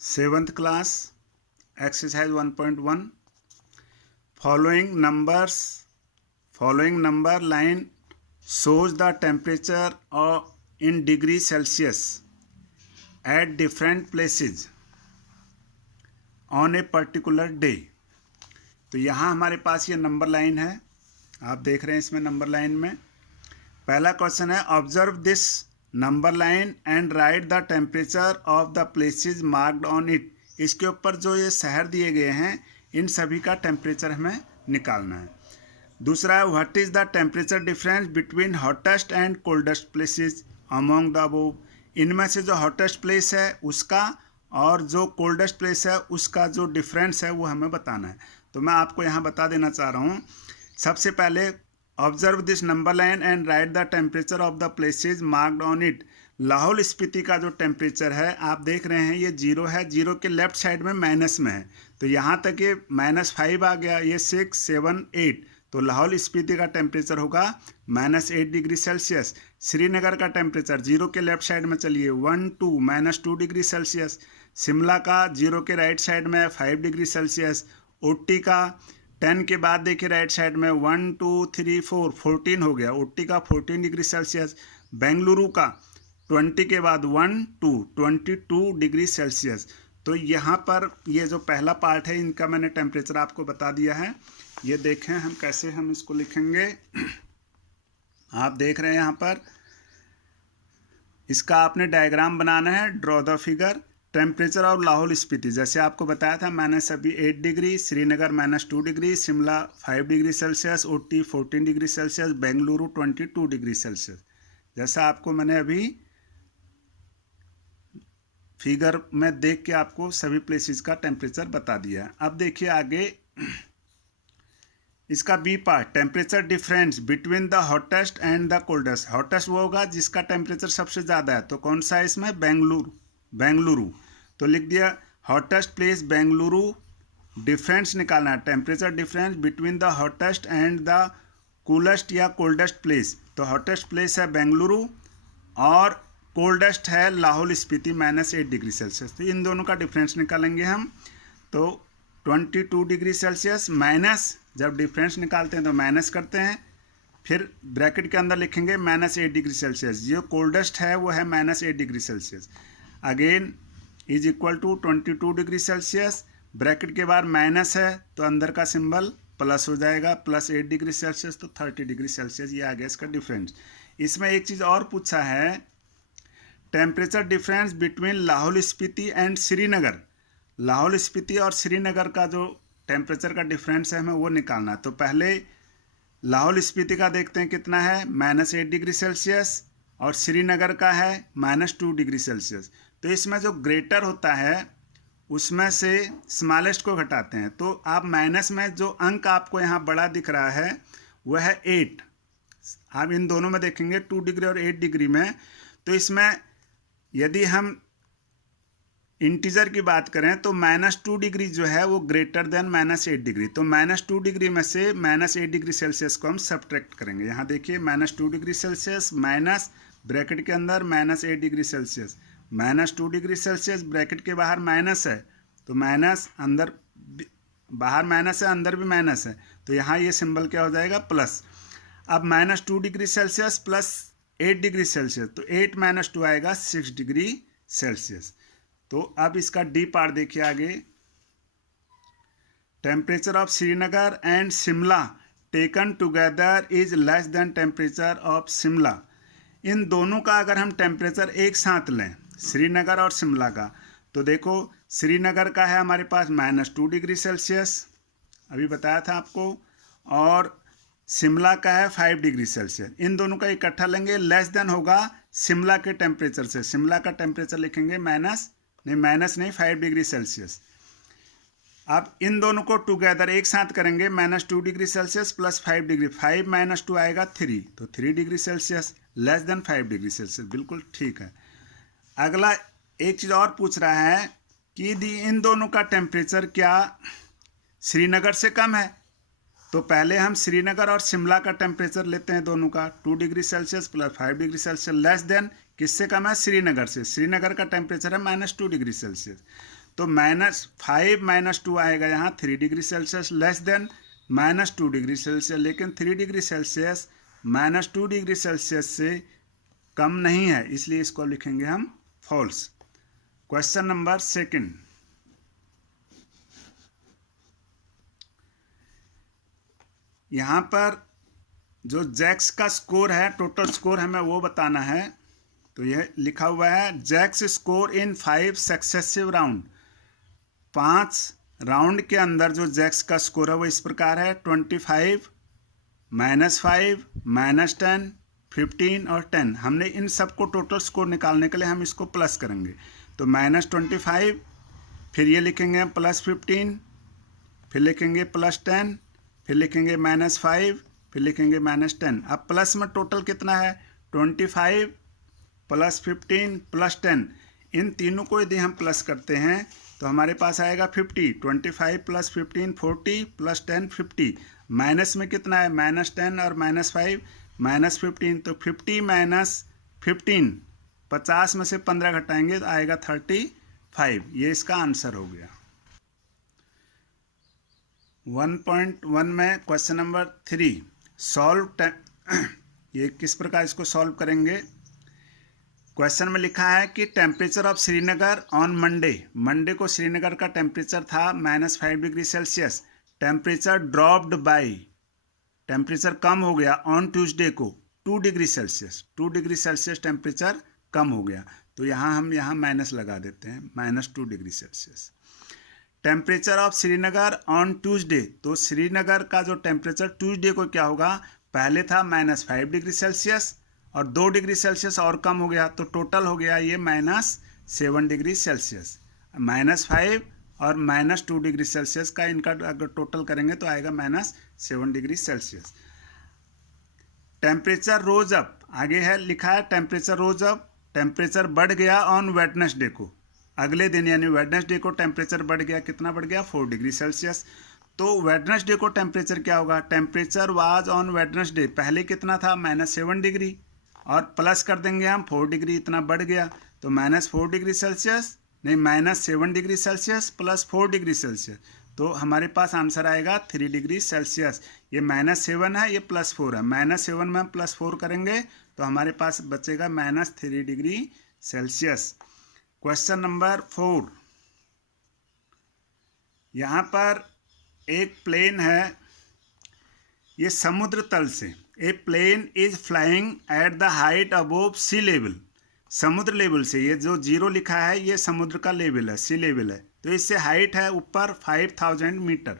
7th class exercise 1.1 following number line shows the temperature in degree Celsius at different places on a particular day। तो यहाँ हमारे पास ये number line है, आप देख रहे हैं इसमें नंबर लाइन में। पहला क्वेश्चन है observe this number line and right the temperature of the places marked on it. इसके ऊपर जो ये शहर दिए गए हैं इन सभी का टेम्परेचर हमें निकालना है। दूसरा है what is the temperature difference between hottest and coldest places among the above. इनमें से जो हॉटेस्ट प्लेस है उसका और जो कोल्डेस्ट प्लेस है उसका जो डिफरेंस है वो हमें बताना है। तो मैं आपको यहाँ बता देना चाह रहा हूँ। सबसे पहले observe this number line and right the temperature of the places marked on it. Lahaul Spiti का जो टेम्परेचर है आप देख रहे हैं ये 0 है, 0 के लेफ्ट साइड में माइनस में है, तो यहाँ तक ये -5 आ गया, ये 6, 7, 8, तो लाहौल स्पीति का टेम्परेचर होगा -8 डिग्री सेल्सियस। श्रीनगर का टेम्परेचर 0 के लेफ्ट साइड में चलिए 1, 2 -2 डिग्री सेल्सियस। शिमला का 0 के राइट साइड में 5 डिग्री सेल्सियस। ऊटी का 10 के बाद देखिए राइट साइड में 1, 2, 3, 4 14 हो गया, ऊटी का 14 डिग्री सेल्सियस। बेंगलुरु का 20 के बाद 1, 2 22 डिग्री सेल्सियस। तो यहाँ पर ये जो पहला पार्ट है इनका मैंने टेम्परेचर आपको बता दिया है। ये देखें हम कैसे हम इसको लिखेंगे। आप देख रहे हैं यहाँ पर इसका आपने डायग्राम बनाना है, draw the figure. Temperature of Lahaul Spiti जैसे आपको बताया था मैंने सभी 8 degree, Srinagar -2 degree, Shimla 5 degree Celsius, Ooty 14 degree Celsius, Bengaluru 22 degree Celsius. जैसा आपको मैंने अभी फिगर में देख के आपको सभी प्लेसेस का टेम्परेचर बता दिया है। अब देखिए आगे इसका B part, temperature difference between the hottest and the coldest. Hottest वो होगा जिसका टेम्परेचर सबसे ज़्यादा है, तो कौन सा है इसमें, बेंगलुरु। तो लिख दिया हॉटेस्ट प्लेस बेंगलुरु। डिफरेंस निकालना है, temperature difference between the hottest and the coolest या कोल्डेस्ट प्लेस। तो हॉटेस्ट प्लेस है बेंगलुरु और कोल्डेस्ट है लाहौल स्पीति -8 डिग्री सेल्सियस। तो इन दोनों का डिफरेंस निकालेंगे हम। तो 22 डिग्री सेल्सियस माइनस, जब डिफरेंस निकालते हैं तो माइनस करते हैं, फिर ब्रैकेट के अंदर लिखेंगे -8 डिग्री सेल्सियस। जो कोल्डेस्ट है वो है -8 degree Celsius. Again is equal to 22 degree Celsius, bracket के बाद माइनस है तो अंदर का सिंबल प्लस हो जाएगा, +8 डिग्री सेल्सियस, तो 30 डिग्री सेल्सियस। ये आ गया इसका डिफरेंस। इसमें एक चीज़ और पूछा है, temperature difference between Lahaul Spiti and Srinagar. Lahaul Spiti और श्रीनगर का जो टेम्परेचर का डिफरेंस है हमें वो निकालना है। तो पहले लाहौल स्पीति का देखते हैं कितना है, -8 डिग्री सेल्सियस, और श्रीनगर का है -2 डिग्री सेल्सियस। तो इसमें जो ग्रेटर होता है उसमें से स्मॉलेस्ट को घटाते हैं। तो आप माइनस में जो अंक आपको यहाँ बड़ा दिख रहा है वह है 8। आप इन दोनों में देखेंगे 2 डिग्री और 8 डिग्री में। तो इसमें यदि हम इंटीजर की बात करें तो -2 डिग्री जो है वो ग्रेटर देन -8 डिग्री। तो -2 डिग्री में से -8 डिग्री सेल्सियस को हम सब्ट्रैक्ट करेंगे। यहाँ देखिए -2 डिग्री सेल्सियस माइनस ब्रैकेट के अंदर -8 degree Celsius, -2 degree Celsius, bracket के बाहर माइनस है तो माइनस, अंदर बाहर माइनस है अंदर भी माइनस है, तो यहाँ ये सिंबल क्या हो जाएगा, प्लस। अब -2 डिग्री सेल्सियस +8 डिग्री सेल्सियस, तो 8 - 2 आएगा 6 डिग्री सेल्सियस। तो अब इसका डी पार्ट देखिए आगे, temperature of Srinagar and Shimla taken together is less than temperature of Shimla. इन दोनों का अगर हम टेम्परेचर एक साथ लें, श्रीनगर और शिमला का, तो देखो श्रीनगर का है हमारे पास -2 डिग्री सेल्सियस, अभी बताया था आपको, और शिमला का है 5 डिग्री सेल्सियस। इन दोनों का इकट्ठा लेंगे, लेस देन होगा शिमला के टेम्परेचर से। शिमला का टेम्परेचर लिखेंगे -5 डिग्री सेल्सियस। अब इन दोनों को टुगेदर एक साथ करेंगे, -2 डिग्री सेल्सियस +5 डिग्री, 5 - 2 आएगा 3, तो 3 degree Celsius, less than 5 degree Celsius. बिल्कुल ठीक है। अगला एक चीज़ और पूछ रहा है कि इन दोनों का टेम्परेचर क्या श्रीनगर से कम है। तो पहले हम श्रीनगर और शिमला का टेम्परेचर लेते हैं दोनों का, 2 degree Celsius +5 degree Celsius, less than किससे कम है, श्रीनगर से। श्रीनगर का टेम्परेचर है -2 डिग्री सेल्सियस। तो -5 -2 आएगा यहाँ 3 degree Celsius less than -2 degree Celsius, लेकिन 3 डिग्री सेल्सियस -2 डिग्री सेल्सियस से कम नहीं है, इसलिए इसको लिखेंगे हम फॉल्स। क्वेश्चन नंबर 2, यहाँ पर जो जैक्स का स्कोर है, टोटल स्कोर हमें वो बताना है। तो यह लिखा हुआ है Jack's score in 5 successive round. 5 round के अंदर जो जैक्स का स्कोर है वो इस प्रकार है 25, -5, -10, 15 और 10। हमने इन सबको टोटल स्कोर निकालने के लिए हम इसको प्लस करेंगे। तो -25, फिर ये लिखेंगे +15, फिर लिखेंगे +10, फिर लिखेंगे -5, फिर लिखेंगे -10। अब प्लस में टोटल कितना है 25 + 15 + 10। इन तीनों को यदि हम प्लस करते हैं तो हमारे पास आएगा 50। 25 + 15 40 + 10 50। माइनस में कितना है -10 और -5 -15, तो 50 - 15 50 में से 15 घटाएंगे तो आएगा 35। ये इसका आंसर हो गया। 1.1 में क्वेश्चन नंबर 3 सॉल्व। ये किस प्रकार इसको सॉल्व करेंगे। क्वेश्चन में लिखा है कि temperature of Srinagar on Monday को श्रीनगर का टेम्परेचर था -5 degree Celsius. Temperature dropped by, temperature कम हो गया ऑन ट्यूसडे को 2 degree Celsius. 2 degree Celsius temperature कम हो गया, तो यहाँ माइनस लगा देते हैं, -2 degree Celsius. Temperature of Srinagar on Tuesday, तो श्रीनगर का जो टेम्परेचर ट्यूसडे को क्या होगा, पहले था -5 डिग्री सेल्सियस और 2 डिग्री सेल्सियस और कम हो गया, तो टोटल हो गया ये -7 डिग्री सेल्सियस। -5 और -2 डिग्री सेल्सियस का इनका अगर टोटल करेंगे तो आएगा -7 डिग्री सेल्सियस। टेम्परेचर रोज अप, आगे है लिखा है टेम्परेचर रोज अप, टेम्परेचर बढ़ गया ऑन वेडनेसडे को, अगले दिन यानी वेडनेसडे को टेम्परेचर बढ़ गया, कितना बढ़ गया 4 डिग्री सेल्सियस। तो वेडनेसडे को टेम्परेचर क्या होगा, टेम्परेचर वाज ऑन वेडनेसडे, पहले कितना था -7 डिग्री और प्लस कर देंगे हम 4 डिग्री, इतना बढ़ गया, तो -4 डिग्री सेल्सियस नहीं -7 डिग्री सेल्सियस + 4 डिग्री सेल्सियस, तो हमारे पास आंसर आएगा 3 डिग्री सेल्सियस। ये -7 है, ये +4 है, -7 में हम +4 करेंगे तो हमारे पास बचेगा -3 डिग्री सेल्सियस। क्वेश्चन नंबर 4, यहाँ पर एक प्लेन है, ये समुद्र तल से, a plane is flying at the height above sea level, समुद्र लेवल से, ये जो 0 लिखा है ये समुद्र का लेवल है, सी लेवल है, तो इससे हाइट है ऊपर 5000 मीटर।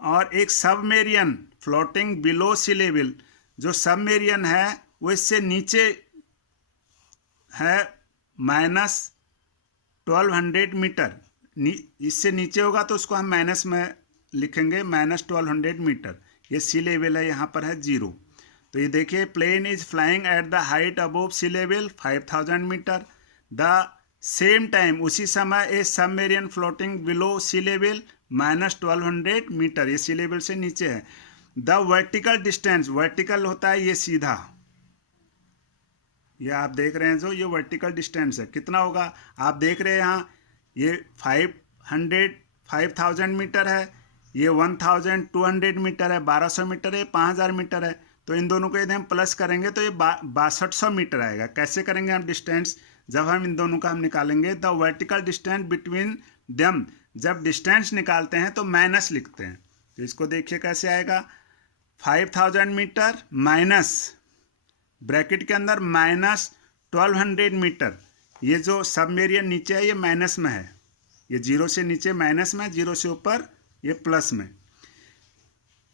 और एक सबमेरियन फ्लोटिंग बिलो सी लेवल, जो सबमेरियन है वो इससे नीचे है -1200 मीटर, इससे नीचे होगा तो उसको हम माइनस में लिखेंगे, -1200 मीटर, ये सी लेवल है, यहाँ पर है 0। तो ये देखिए plane is flying at the height above sea level 5000 metre. The same time, उसी समय a submarine floating below sea level -1200 metre, ये सी लेवल से नीचे है। द वर्टिकल डिस्टेंस, वर्टिकल होता है ये सीधा, ये आप देख रहे हैं जो ये वर्टिकल डिस्टेंस है, कितना होगा आप देख रहे हैं यहाँ, ये 5000 मीटर है, ये 1200 मीटर है, 1200 मीटर है, 5000 मीटर है, तो इन दोनों को यदि हम प्लस करेंगे तो ये 6200 मीटर आएगा। कैसे करेंगे हम डिस्टेंस, जब हम इन दोनों का हम निकालेंगे the vertical distance between them, जब डिस्टेंस निकालते हैं तो माइनस लिखते हैं, तो इसको देखिए कैसे आएगा, 5000 मीटर माइनस ब्रैकेट के अंदर -1200 मीटर, ये जो सबमेरियन नीचे है ये माइनस में है, ये 0 से नीचे माइनस में, 0 से ऊपर ये प्लस में।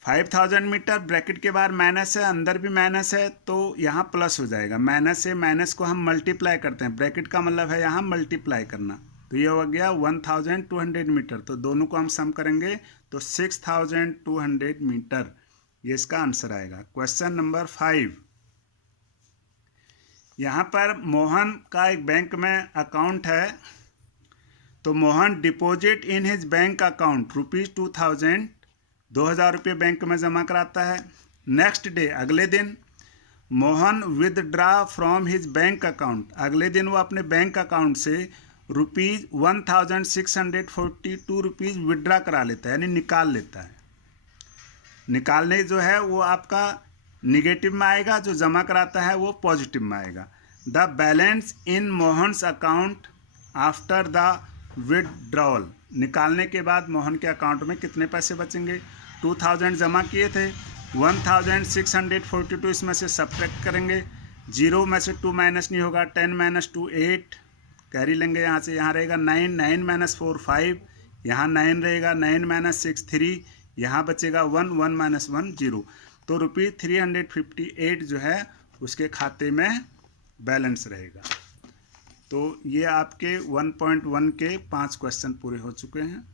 5000 मीटर ब्रैकेट के बाहर माइनस है, अंदर भी माइनस है, तो यहाँ प्लस हो जाएगा, माइनस से माइनस को हम मल्टीप्लाई करते हैं, ब्रैकेट का मतलब है यहाँ मल्टीप्लाई करना, तो ये हो गया 1200 मीटर, तो दोनों को हम सम करेंगे तो 6200 मीटर, ये इसका आंसर आएगा। क्वेश्चन नंबर 5, यहाँ पर मोहन का एक बैंक में अकाउंट है, तो Mohan deposit in his bank account ₹2000 2000 रुपये बैंक में जमा कराता है। नेक्स्ट डे, अगले दिन Mohan withdraw from his bank account, अगले दिन वो अपने बैंक अकाउंट से ₹1642 रुपीज़ विड्रा करा लेता है, यानी निकाल लेता है। निकालने जो है वो आपका निगेटिव में आएगा, जो जमा कराता है वो पॉजिटिव में आएगा। The balance in Mohan's account after the withdrawal, निकालने के बाद मोहन के अकाउंट में कितने पैसे बचेंगे। 2000 जमा किए थे, 1642 इसमें से सब्ट्रैक्ट करेंगे, 0 में से 2 माइनस नहीं होगा, 10 - 2 8, कैरी लेंगे यहाँ से, यहाँ रहेगा 9, 9 - 4 5, यहाँ 9 रहेगा, 9 - 6 3, यहाँ बचेगा 1, 1 - 1 0। तो ₹358 जो है उसके खाते में बैलेंस रहेगा। तो ये आपके 1.1 के 5 क्वेश्चन पूरे हो चुके हैं।